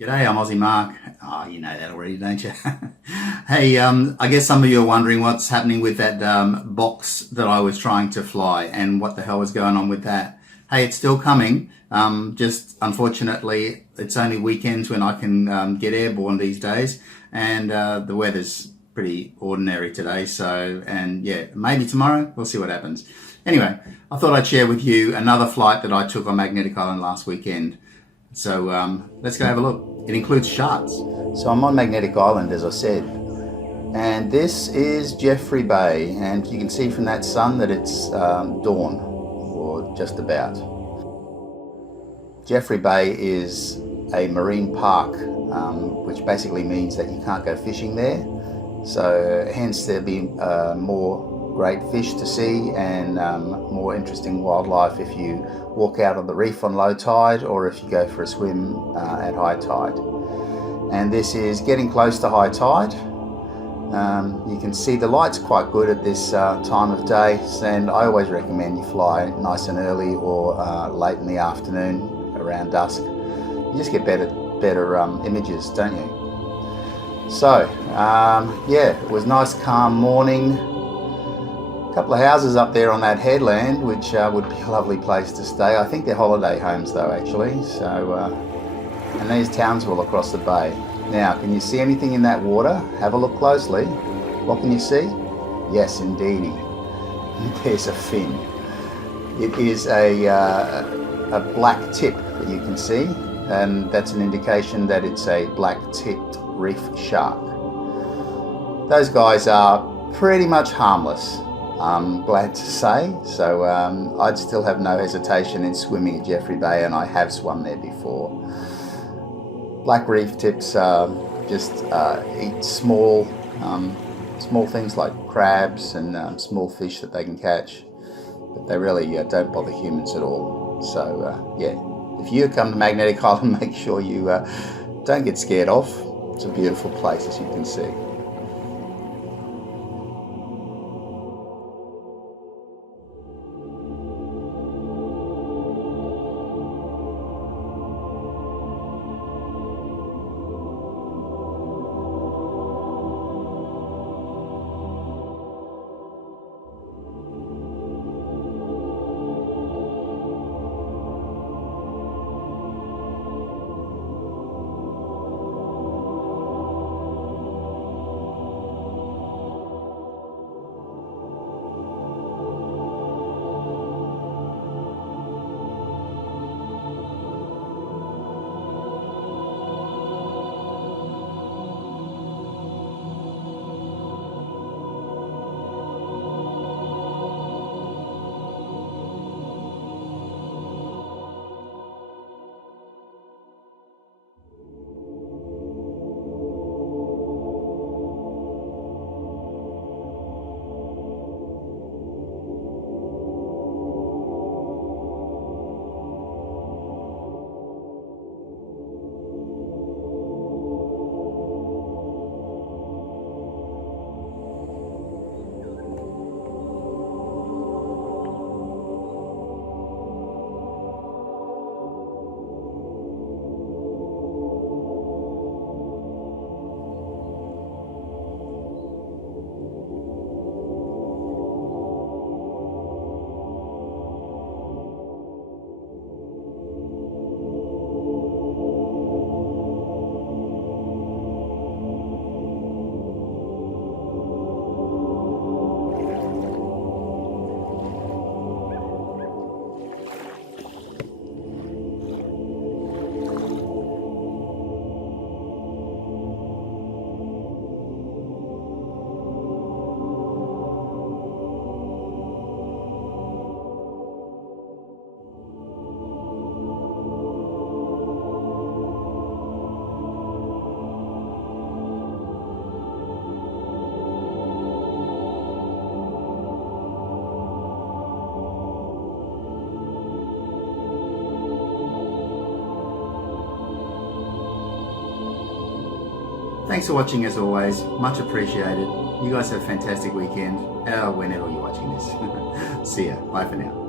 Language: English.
G'day, I'm Aussie Mark. Oh, you know that already, don't you? Hey, I guess some of you are wondering what's happening with that box that I was trying to fly and what the hell was going on with that. Hey, it's still coming. Just unfortunately, it's only weekends when I can get airborne these days, and the weather's pretty ordinary today. So, and yeah, maybe tomorrow, we'll see what happens. Anyway, I thought I'd share with you another flight that I took on Magnetic Island last weekend. So let's go have a look. It includes sharks. So I'm on Magnetic Island, as I said, and this is Jeffrey Bay, and you can see from that sun that it's dawn, or just about. Jeffrey Bay is a marine park, which basically means that you can't go fishing there, so hence there'll be more great fish to see and more interesting wildlife if you walk out on the reef on low tide or if you go for a swim at high tide. And this is getting close to high tide. You can see the light's quite good at this time of day, and I always recommend you fly nice and early or late in the afternoon around dusk. You just get better images, don't you? So yeah, it was a nice calm morning. A couple of houses up there on that headland, which would be a lovely place to stay. I think they're holiday homes though, actually. So, and there's Townsville across the bay. Now, can you see anything in that water? Have a look closely. What can you see? Yes, indeedy. There's a fin. It is a black tip that you can see, and that's an indication that it's a black-tipped reef shark. Those guys are pretty much harmless, I'm glad to say. So I'd still have no hesitation in swimming at Jeffrey Bay, and I have swum there before. Black reef tips just eat small things like crabs and small fish that they can catch, but they really don't bother humans at all. So yeah, if you come to Magnetic Island, make sure you don't get scared off. It's a beautiful place, as you can see. Thanks for watching, as always. Much appreciated. You guys have a fantastic weekend, whenever you're watching this. See ya. Bye for now.